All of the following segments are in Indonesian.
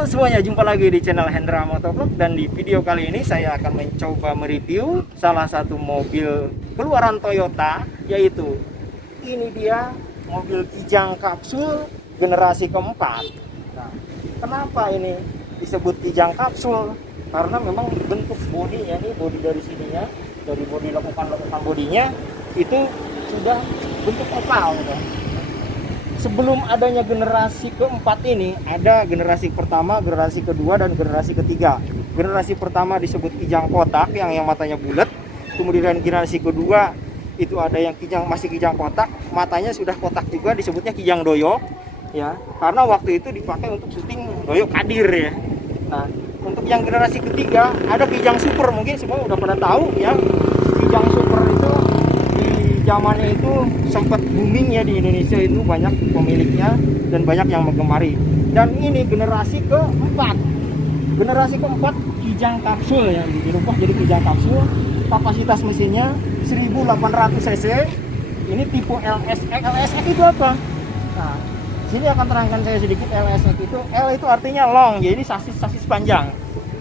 Halo semuanya, jumpa lagi di channel Hendra Motovlog. Dan di video kali ini saya akan mencoba mereview salah satu mobil keluaran Toyota, yaitu ini dia mobil Kijang Kapsul generasi keempat. Nah, kenapa ini disebut Kijang Kapsul? Karena memang bentuk bodinya nih, bodi dari sininya, dari bodi lekukan bodinya itu sudah bentuk oval gitu. Sebelum adanya generasi keempat ini, ada generasi pertama, generasi kedua, dan generasi ketiga. Generasi pertama disebut Kijang kotak, yang matanya bulat. Kemudian generasi kedua itu ada yang masih Kijang kotak, matanya sudah kotak juga, disebutnya Kijang doyok, ya. Karena waktu itu dipakai untuk syuting doyok Kadir ya. Nah, untuk yang generasi ketiga ada Kijang super, mungkin semua udah pada tahu ya. Kijang super itu zamannya itu sempat booming ya di Indonesia, itu banyak pemiliknya dan banyak yang menggemari. Dan ini generasi keempat. Generasi keempat Kijang Kapsul yang dirubah jadi Kijang Kapsul. Kapasitas mesinnya 1800 cc. Ini tipe LSX. LSX itu apa? Nah, sini akan terangkan saya sedikit. LSX itu, L itu artinya long, jadi sasis panjang.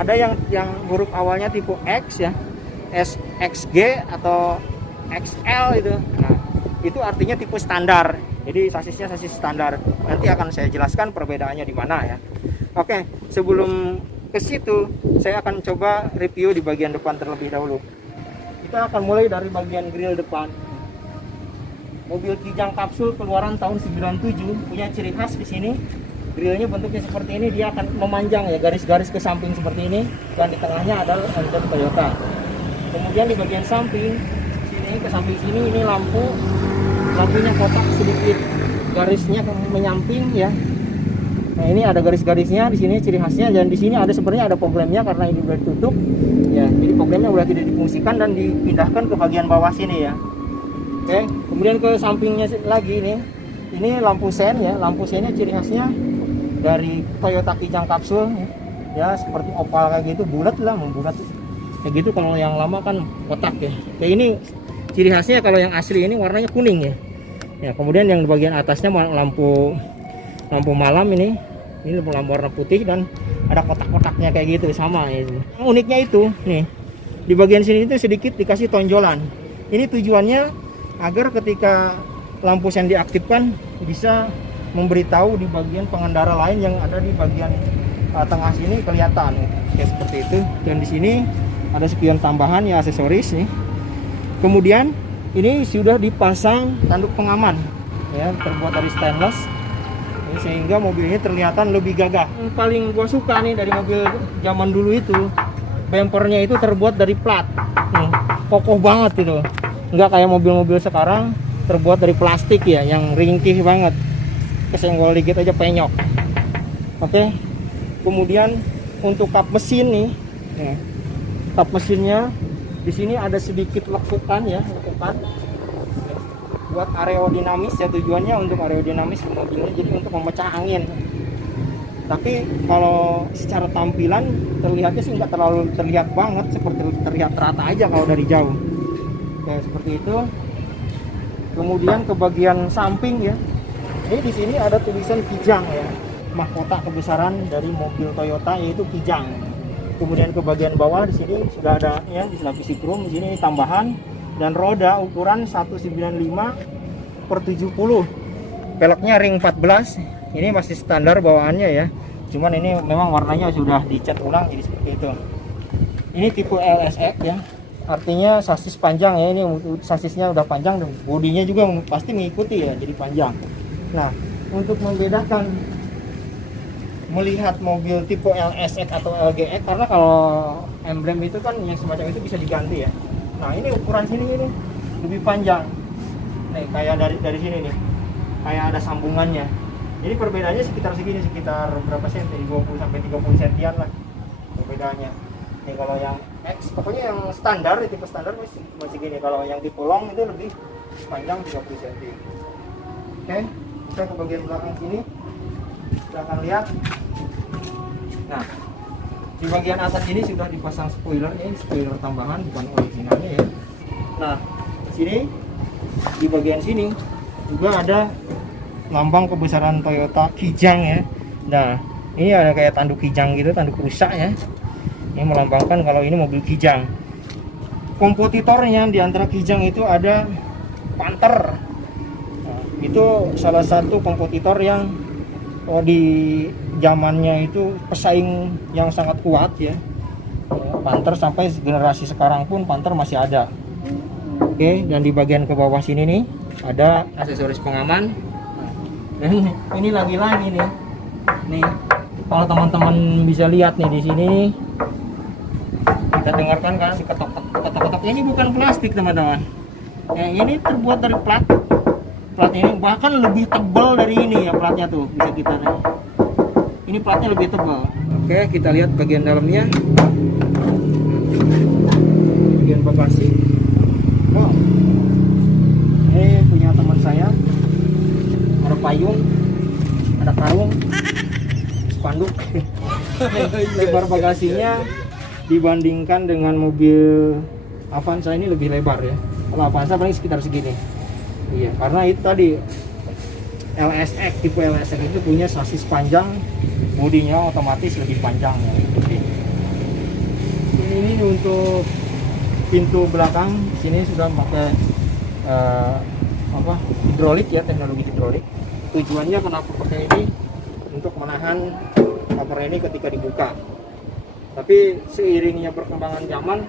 Ada yang huruf awalnya tipe X ya, SXG atau XL itu. Nah, itu artinya tipe standar. Jadi sasisnya sasis standar. Nanti akan saya jelaskan perbedaannya di mana ya. Oke, sebelum ke situ saya akan coba review di bagian depan terlebih dahulu. Kita akan mulai dari bagian grill depan. Mobil Kijang Kapsul keluaran tahun 97 punya ciri khas di sini. Grillnya bentuknya seperti ini, dia akan memanjang ya, garis-garis ke samping seperti ini, dan di tengahnya adalah emblem Toyota. Kemudian di bagian samping ke samping sini ini lampunya kotak sedikit, garisnya menyamping ya. Nah, ini ada garis-garisnya di sini ciri khasnya, dan di sini ada sebenarnya ada programnya karena ini sudah ditutup ya. Jadi programnya sudah tidak difungsikan dan dipindahkan ke bagian bawah sini ya. Oke, kemudian ke sampingnya lagi ini lampu sen ya. Lampu sennya ciri khasnya dari Toyota Kijang Kapsul ya, seperti oval kayak gitu, bulat lah, membulat kayak gitu. Kalau yang lama kan kotak ya. Kayak ini ciri khasnya, kalau yang asli ini warnanya kuning ya. Ya, kemudian yang di bagian atasnya lampu malam ini lampu warna putih dan ada kotak-kotaknya kayak gitu sama ya. Yang uniknya itu nih di bagian sini itu sedikit dikasih tonjolan. Ini tujuannya agar ketika lampu sen diaktifkan bisa memberitahu di bagian pengendara lain yang ada di bagian tengah sini kelihatan kayak seperti itu. Dan di sini ada spion tambahan ya, aksesoris nih. Kemudian ini sudah dipasang tanduk pengaman ya, terbuat dari stainless ini, sehingga mobil ini terlihatan lebih gagah. Yang paling gua suka nih dari mobil zaman dulu itu, bempernya itu terbuat dari plat nih, kokoh banget itu, nggak kayak mobil-mobil sekarang terbuat dari plastik ya, yang ringkih banget, kesenggol dikit aja penyok. Oke, kemudian untuk kap mesin nih ya, kap mesinnya di sini ada sedikit lekukan ya, lekukan buat aerodinamis ya, tujuannya untuk aerodinamis mobilnya, jadi untuk memecah angin. Tapi kalau secara tampilan terlihatnya sih nggak terlalu terlihat banget, seperti terlihat rata aja kalau dari jauh kayak seperti itu. Kemudian ke bagian samping ya, ini di sini ada tulisan Kijang ya, mahkota kebesaran dari mobil Toyota yaitu Kijang. Kemudian ke bagian bawah di sini sudah ada ya, dilapisi chrome. Di sini tambahan, dan roda ukuran 195/70. Peleknya ring 14. Ini masih standar bawaannya ya. Cuman ini memang warnanya sudah dicat ulang jadi seperti itu. Ini tipe LSX ya. Artinya sasis panjang ya, ini sasisnya udah panjang dan bodinya juga pasti mengikuti ya, jadi panjang. Nah, untuk membedakan melihat mobil tipe LSX atau LGX, karena kalau emblem itu kan yang semacam itu bisa diganti ya. Nah, ini ukuran sini ini lebih panjang nih, kayak dari sini nih kayak ada sambungannya. Jadi perbedaannya sekitar segini, sekitar berapa senti, 20 sampai 30 sentian lah perbedaannya. Nih kalau yang X, pokoknya yang standar, tipe standar masih gini. Kalau yang tipe long itu lebih panjang 30 cm. Oke, kita ke bagian belakang sini. Kita akan lihat. Nah, di bagian atas ini sudah dipasang spoiler ya, spoiler tambahan bukan originalnya ya. Nah, sini di bagian sini juga ada lambang kebesaran Toyota Kijang ya. Nah, Ini ada kayak tanduk kijang gitu, tanduk rusak ya. Ini melambangkan kalau ini mobil kijang. Kompetitornya di antara kijang itu ada Panther. Nah, itu salah satu kompetitor yang di zamannya itu pesaing yang sangat kuat ya. Panther sampai generasi sekarang pun Panther masih ada. Oke, dan di bagian ke bawah sini nih ada aksesoris pengaman. Dan ini lagi-lagi nih. Nih, kalau teman-teman bisa lihat nih di sini, kita dengarkan kan si ketok-ketok. Ini bukan plastik teman-teman. Ini terbuat dari plat. Plat ini bahkan lebih tebal dari ini ya platnya tuh, bisa kita lihat. Ini platnya lebih tebal. Oke, kita lihat bagian dalamnya. Bagian bagasi. Wow. Ini punya teman saya. Ada payung, ada karung, spanduk. Lebar bagasinya dibandingkan dengan mobil Avanza ini lebih lebar ya. Kalau Avanza paling sekitar segini. Iya, karena itu tadi LSX, tipe LSX itu punya sasis panjang, bodinya otomatis lebih panjang ya. Ini untuk pintu belakang sini sudah pakai hidrolik ya, teknologi hidrolik. Tujuannya kenapa pakai ini? Untuk menahan cover ini ketika dibuka. Tapi seiringnya perkembangan zaman,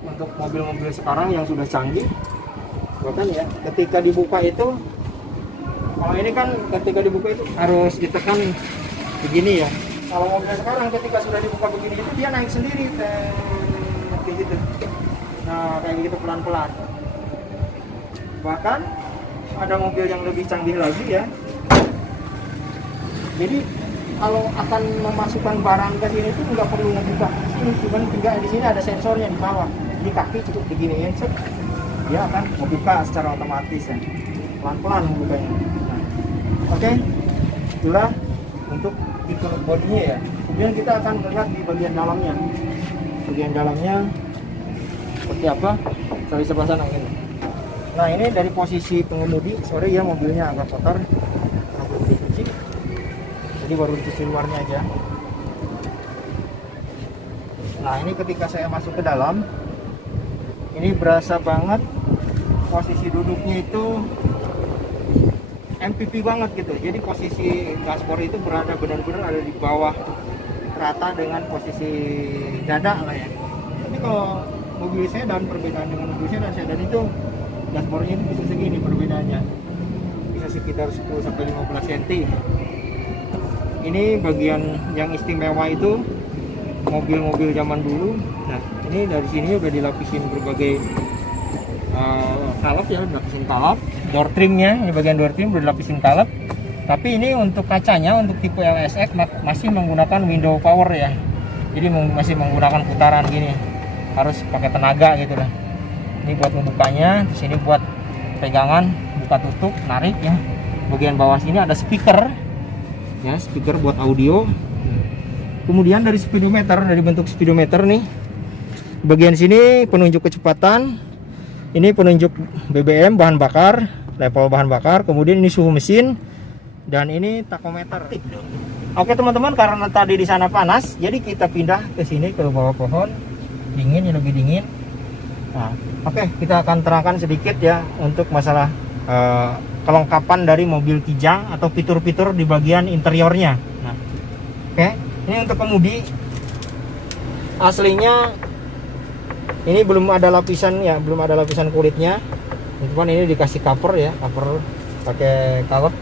untuk mobil-mobil sekarang yang sudah canggih, bahkan ya ketika dibuka itu, kalau ini kan ketika dibuka itu harus ditekan begini ya. Kalau mobil sekarang ketika sudah dibuka begini itu dia naik sendiri kayak gitu. Nah kayak gitu pelan-pelan. Bahkan ada mobil yang lebih canggih lagi ya. Jadi kalau akan memasukkan barang ke sini itu nggak perlu ngebuka sini, cuman tinggal di sini ada sensornya di bawah. Di kaki cukup diginiin, dia akan membuka secara otomatis ya. Pelan-pelan membukanya. Nah, oke, itulah untuk fitur bodinya ya. Kemudian kita akan melihat di bagian dalamnya. Bagian dalamnya seperti apa? Dari sebelah sana ini. Nah ini dari posisi pengemudi, sorry ya mobilnya agak kotor, belum dicuci. Jadi baru dicuci luarnya aja. Nah ini ketika saya masuk ke dalam, ini berasa banget posisi duduknya itu MPV banget gitu. Jadi posisi dashboard itu berada benar-benar ada di bawah rata dengan posisi dada lah ya. Tapi kalau mobil sedan, perbedaan dengan mobil sedan itu dashboardnya itu bisa segini perbedaannya, bisa sekitar 10-15 cm. Ini bagian yang istimewa itu mobil-mobil zaman dulu. Nah ini dari sini udah dilapisin berbagai kalep ya, dilapisin kalep. Door trimnya, ini bagian door trim udah dilapisin kalep. Tapi ini untuk kacanya, untuk tipe LSX masih menggunakan window power ya. Jadi masih menggunakan putaran gini, harus pakai tenaga gitu lah. Ini buat membukanya, terus ini buat pegangan, buka tutup, narik ya. Bagian bawah sini ada speaker ya, speaker buat audio. Kemudian dari speedometer, dari bentuk speedometer nih, bagian sini penunjuk kecepatan, ini penunjuk BBM, bahan bakar, level bahan bakar, kemudian ini suhu mesin, dan ini takometer. Oke teman-teman, karena tadi di sana panas, jadi kita pindah ke sini ke bawah pohon, dingin, ya lebih dingin. Nah, oke, kita akan terangkan sedikit ya untuk masalah kelengkapan dari mobil kijang atau fitur-fitur di bagian interiornya. Nah, oke, ini untuk kemudi aslinya ini belum ada lapisan ya, belum ada lapisan kulitnya. Cuman ini dikasih cover ya, cover pakai kalep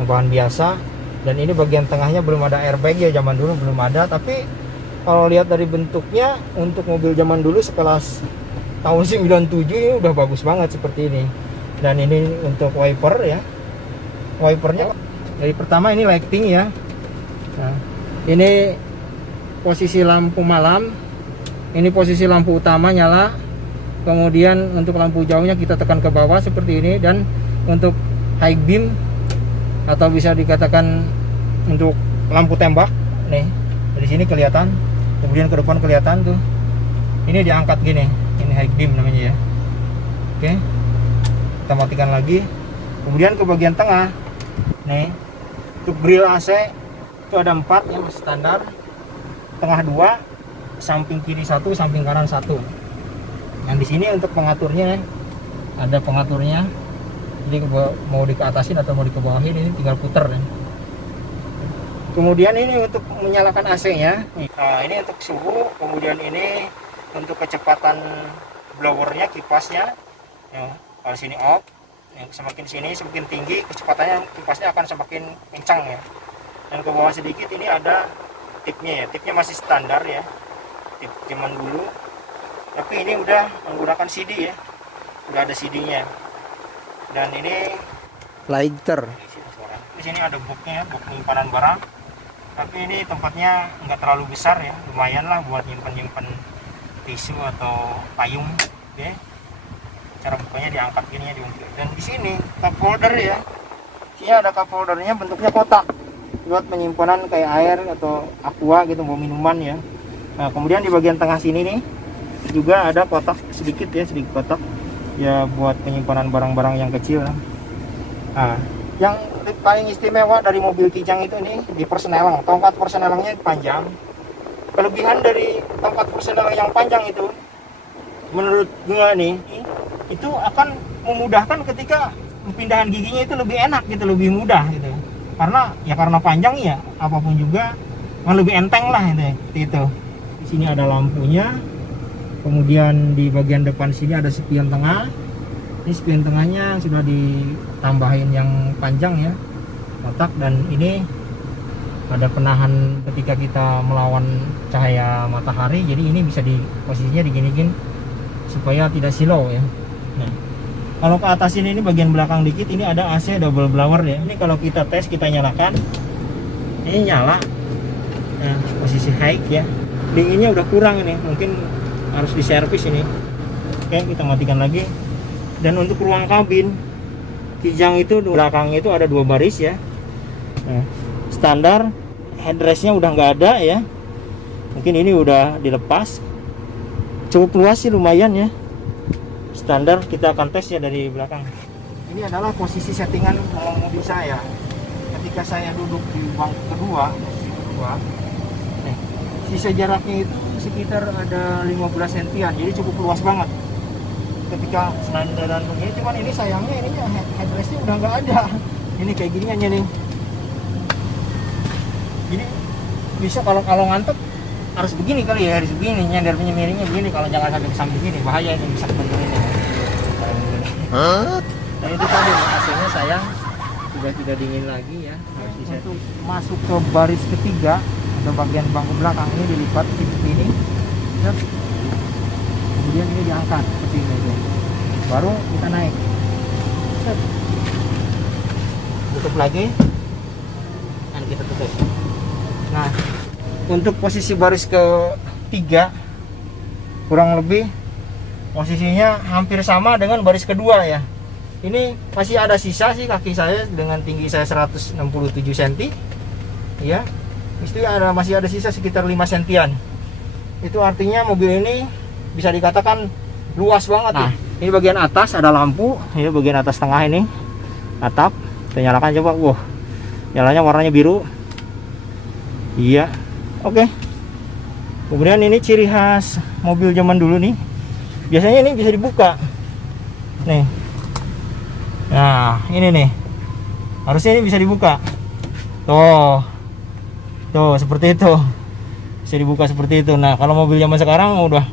bahan biasa. Dan ini bagian tengahnya belum ada airbag ya, zaman dulu belum ada. Tapi kalau lihat dari bentuknya untuk mobil zaman dulu sekelas tahun 97 ini udah bagus banget seperti ini. Dan ini untuk wiper ya, wipernya dari pertama ini lighting ya. Nah, ini posisi lampu malam, ini posisi lampu utama nyala. Kemudian untuk lampu jauhnya kita tekan ke bawah seperti ini. Dan untuk high beam atau bisa dikatakan untuk lampu tembak nih, dari sini kelihatan, kemudian ke depan kelihatan tuh, ini diangkat gini, ini high beam namanya ya. Oke, kita matikan lagi. Kemudian ke bagian tengah nih, untuk grill AC Itu ada 4 yang standar, tengah 2, samping kiri 1, samping kanan 1. Yang di sini untuk pengaturnya ada pengaturnya. Jadi mau dikeatasin atau mau dikebawahin ini tinggal puter ya. Kemudian ini untuk menyalakan AC-nya. Nah, ini untuk suhu, kemudian ini untuk kecepatan blowernya, kipasnya. Ya, kalau sini off, yang semakin sini semakin tinggi kecepatannya, kipasnya akan semakin kencang ya. Dan ke bawah sedikit ini ada tipnya ya. Tipnya masih standar ya. Tip zaman dulu. Tapi ini udah menggunakan CD ya. Udah ada CD-nya. Dan ini lighter. Di sini ada boxnya, box penyimpanan barang. Tapi ini tempatnya nggak terlalu besar ya, lumayan lah buat nyimpen tisu atau payung. Oke. Cara bukanya diangkat gini ya, diungkit. Dan di sini cup holder ya. Sini ada cup holdernya, bentuknya kotak buat penyimpanan kayak air atau aqua gitu, mau minuman ya. Nah, kemudian di bagian tengah sini nih juga ada kotak sedikit ya, sedikit kotak ya buat penyimpanan barang-barang yang kecil. Nah, yang paling istimewa dari mobil Kijang itu nih di persenelang, tongkat persenelangnya panjang. Kelebihan dari tongkat persenelang yang panjang itu menurut gua nih, itu akan memudahkan ketika pemindahan giginya itu lebih enak gitu, lebih mudah gitu. Karena panjang ya, apapun juga lebih enteng lah itu. Di sini ada lampunya. Kemudian di bagian depan sini ada spion tengah. Ini spion tengahnya sudah ditambahin yang panjang ya, kotak. Dan ini ada penahan ketika kita melawan cahaya matahari. Jadi ini bisa posisinya diginiin supaya tidak silau ya. Nah, kalau ke atas ini bagian belakang dikit, ini ada AC double blower ya. Ini kalau kita tes, kita nyalakan, ini nyala. Nah, posisi high ya. Dinginnya udah kurang ini, mungkin harus diservis ini. Oke, kita matikan lagi. Dan untuk ruang kabin Kijang itu belakangnya itu ada 2 baris ya. Nah, standar headrestnya udah nggak ada ya, mungkin ini udah dilepas. Cukup luas sih, lumayan ya, standar. Kita akan tes ya dari belakang. Ini adalah posisi settingan mobil saya ketika saya duduk di bangku kedua, sisa jaraknya itu sekitar ada 15 sentian, jadi cukup luas banget ketika sandaran begini. Cuman ini sayangnya headrestnya udah nggak ada, ini kayak gini aja nih. Jadi bisa kalau ngantuk harus begini kali ya, harus begini, nyender miringnya begini. Kalau jangan sampai ke samping gini, bahaya ini, bisa benturin ini. Dan itu tadi AC-nya sayang sudah tidak dingin lagi ya, harus disetting. Untuk masuk ke baris ketiga atau bagian bangku belakang ini dilipat seperti ini. Kemudian ini diangkat seperti ini, baru kita naik. Tutup lagi dan kita tutup. Nah, untuk posisi baris ketiga kurang lebih posisinya hampir sama dengan baris kedua ya. Ini masih ada sisa sih, kaki saya dengan tinggi saya 167 cm ya, masih ada sisa sekitar 5 sentian. Itu artinya mobil ini bisa dikatakan luas banget. Nah, ini bagian atas ada lampu ya, bagian atas tengah ini atap. Kita nyalakan coba. Wah, nyalanya warnanya biru. Iya, oke. Kemudian ini ciri khas mobil zaman dulu nih, biasanya ini bisa dibuka nih. Nah, ini nih harusnya ini bisa dibuka. Tuh seperti itu, bisa dibuka seperti itu. Nah, kalau mobil zaman sekarang udah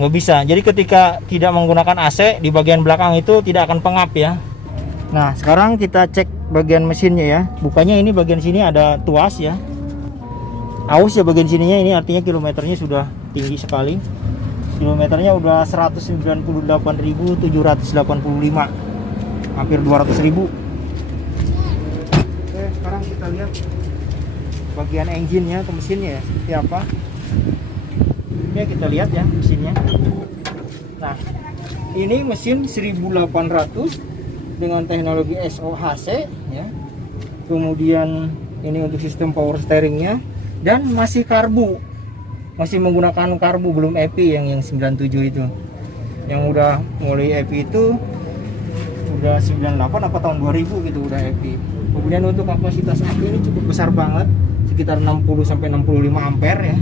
nggak bisa. Jadi ketika tidak menggunakan AC, di bagian belakang itu tidak akan pengap ya. Nah, sekarang kita cek bagian mesinnya ya. Bukanya ini bagian sini ada tuas ya, aus ya bagian sininya. Ini artinya kilometernya sudah tinggi sekali. Kilometernya udah 198.785, hampir 200.000. Oke, sekarang kita lihat bagian engine-nya atau mesinnya ya, seperti apa. Oke, kita lihat ya mesinnya. Nah, ini mesin 1800 dengan teknologi SOHC ya. Kemudian ini untuk sistem power steeringnya, dan masih karbu, masih menggunakan karbu, belum EPI yang 97 itu. Yang udah mulai EPI itu udah 98 apa tahun 2000 gitu udah EPI. Kemudian untuk kapasitas aki ini cukup besar banget, sekitar 60 sampai 65 ampere ya.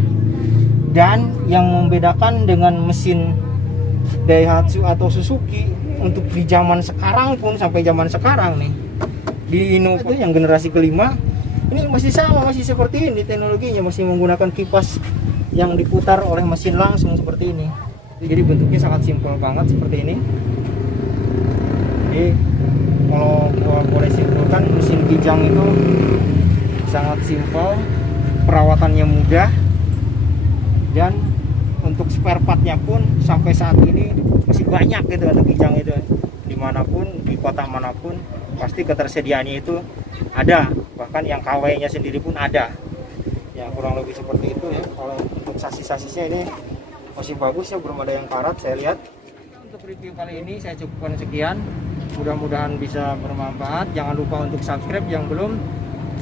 Dan yang membedakan dengan mesin Daihatsu atau Suzuki untuk di zaman sekarang pun, sampai zaman sekarang nih, di Innova itu yang generasi kelima ini masih sama, masih seperti ini teknologinya, masih menggunakan kipas yang diputar oleh mesin langsung seperti ini. Jadi bentuknya sangat simpel banget seperti ini. Jadi kalau boleh simpulkan, mesin Kijang itu sangat simpel, perawatannya mudah, dan untuk spare partnya pun sampai saat ini masih banyak gitu untuk Kijang itu. Dimanapun, di kota manapun, pasti ketersediaannya itu ada. Bahkan yang KW-nya sendiri pun ada. Ya kurang lebih seperti itu ya. Kalau untuk sasis-sasisnya ini masih bagus ya, belum ada yang karat saya lihat. Untuk review kali ini saya cukupkan sekian. Mudah-mudahan bisa bermanfaat. Jangan lupa untuk subscribe yang belum.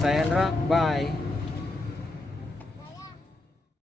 Saya Hendra, bye.